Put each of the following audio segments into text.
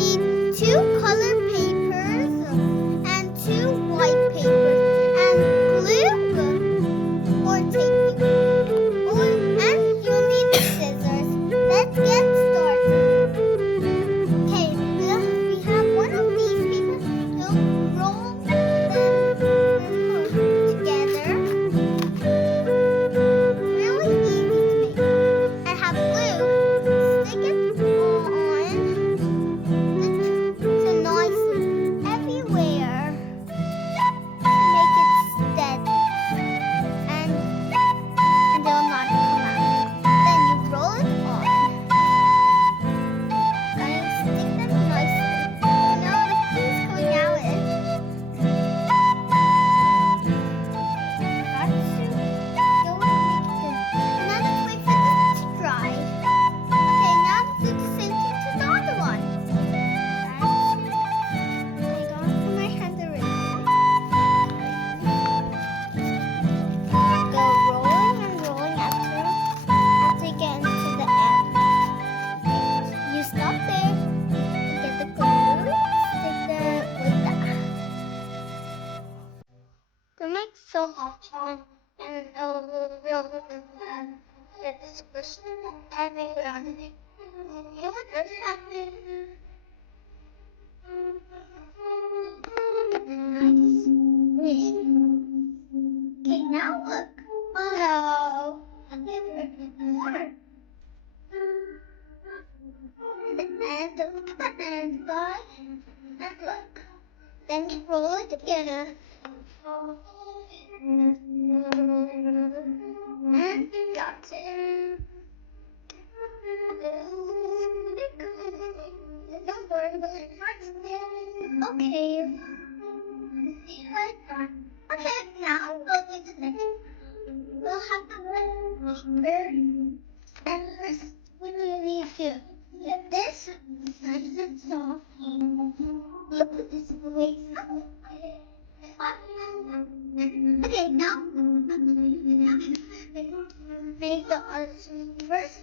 need 2 color papers and 2 white papers and glue or tape. And you'll need scissors. Let's get started. Okay, we have one of these papers. You'll roll them together. Really easy to make. And have glue. Stick it on so nicely everywhere to make it steady. And they'll not come out. Then you roll it on. Gonna stick them nicely. Oh no, the glue's coming out. Got to go and make it good. And now let's wait for this to dry. Okay, now let's do the same thing to the other one. I got my hands are really good. Go rolling and rolling after you get into the end. Okay, you stop there, get the glue, stick the with that. To make so much fun and it's everywhere. Okay, now look. Hello. And look. Then you roll it together. And got it. Don't worry about it. Okay. Okay, now we'll do the next. We'll have the and first we need to get this nice and soft. Look at this place. Okay, now make the others first.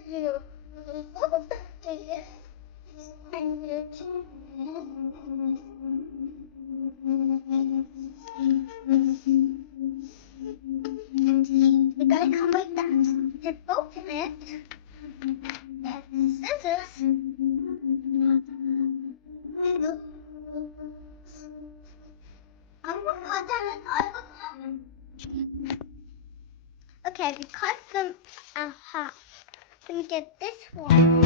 We gotta come like that. Just open it. And scissors. Okay, we cut them in half. Then we get this one.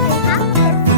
They have this.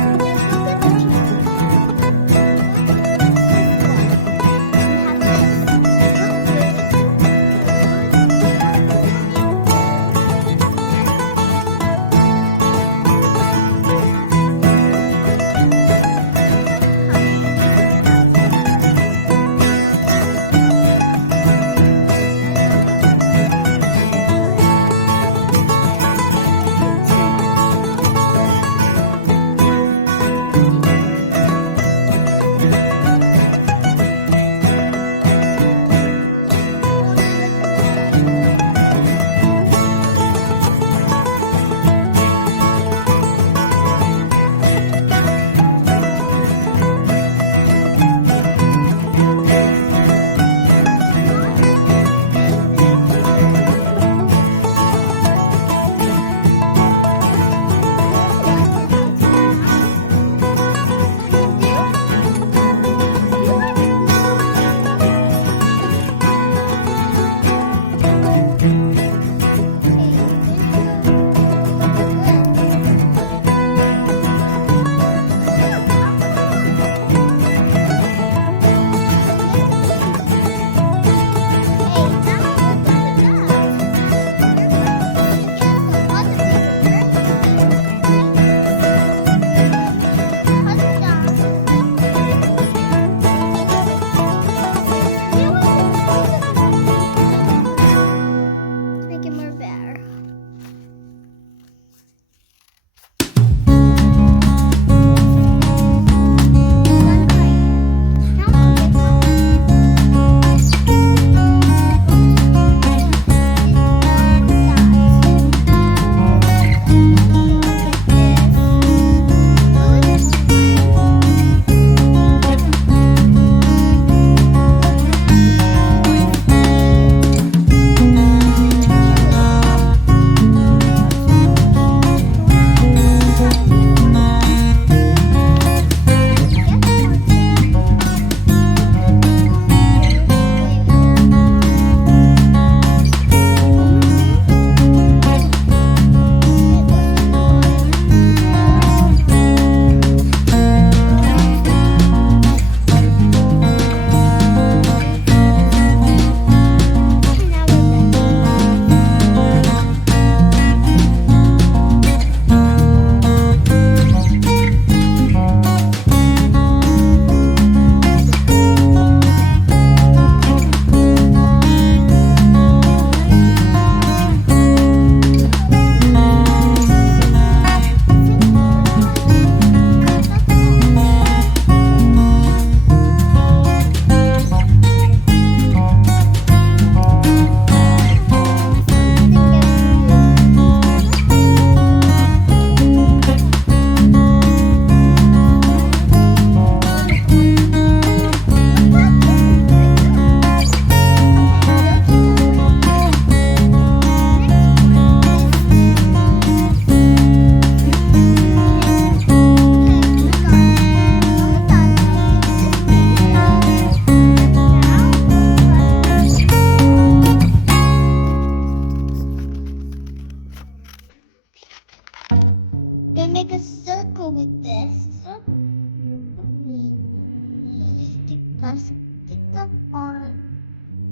let's get them on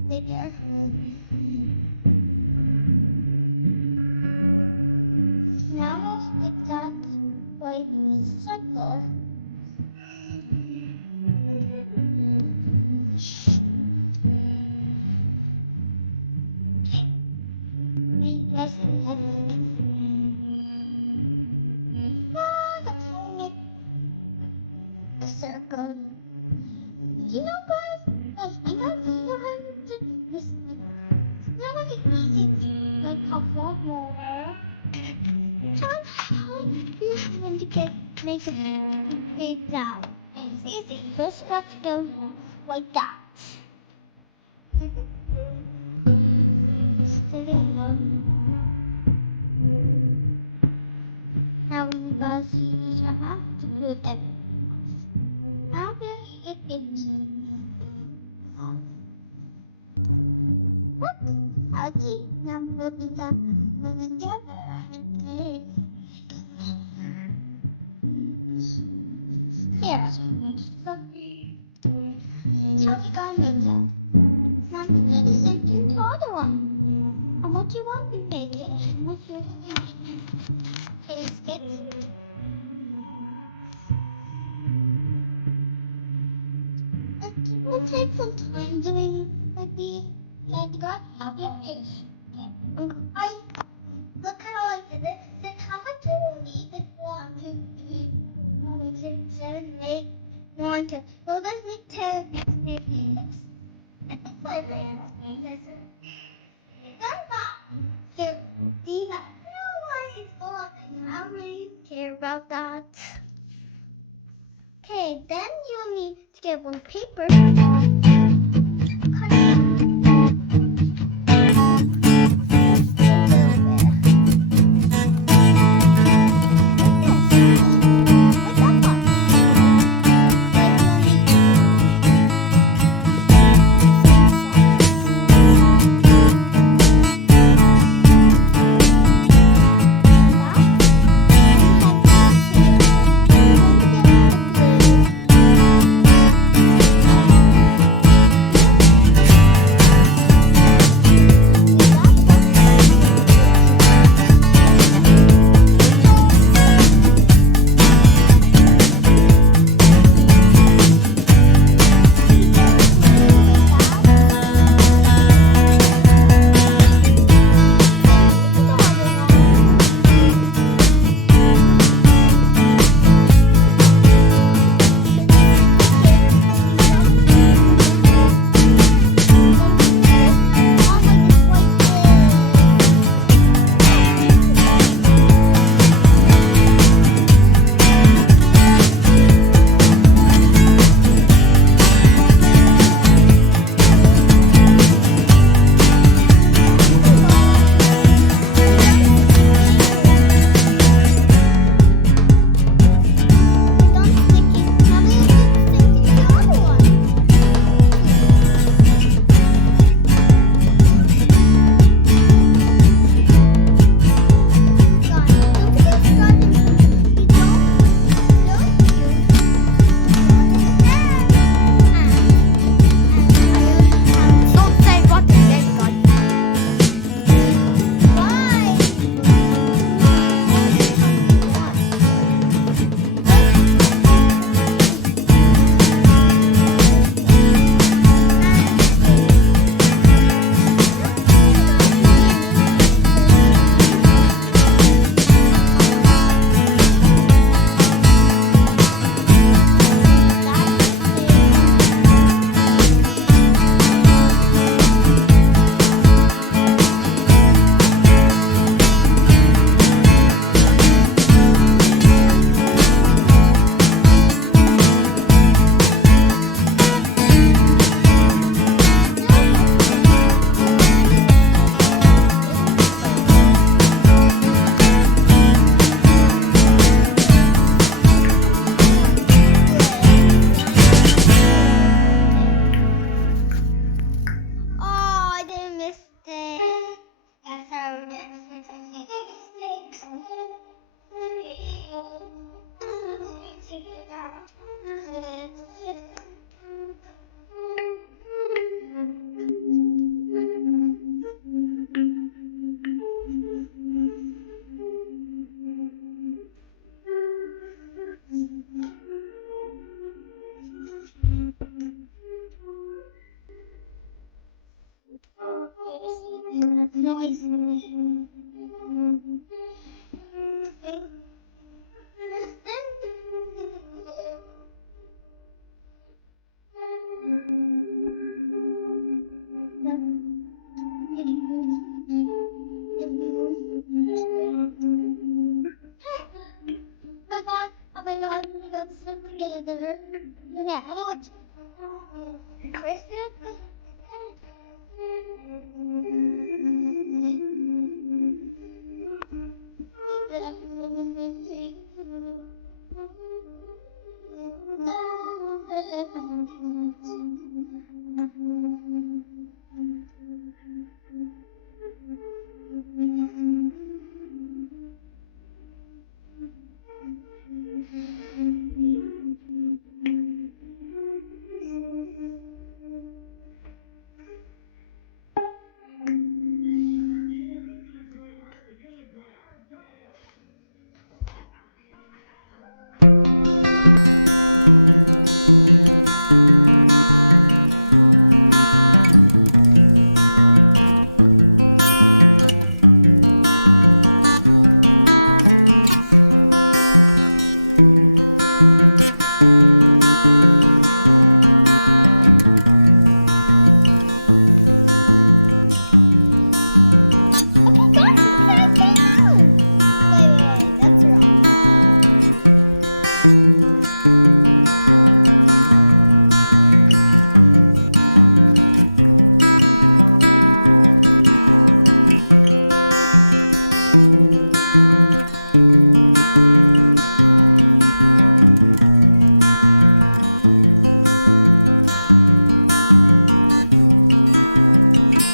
bigger. Now let's get that white circle. Let's the circle. You know, guys, like, I don't know how to do this. It's not really easy, like, a form more. How to get, make it big down. It's easy. First, let's go like that. Now we must have to do them. How do it begin? Okay, now we'll be done together. Here, Paper Ninja. Now you need to send you the other one. And what do you want to make it? What's your taste it? It will take some time doing maybe like God help your face. Look how I did it. Then how much do you need? 1, 2, 3, 4, 5, 6, 7, 8, 9, 10. Well, let's make 10. Maybe 6. Here, see that? No, why it's full of it. I don't really care about that. Okay, then you'll need to get one paper. Cut it down. A little bit. Like that much. Like you'll need to noise. Oh my god, let's sit together. Yeah. Christmas. That's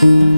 wrong.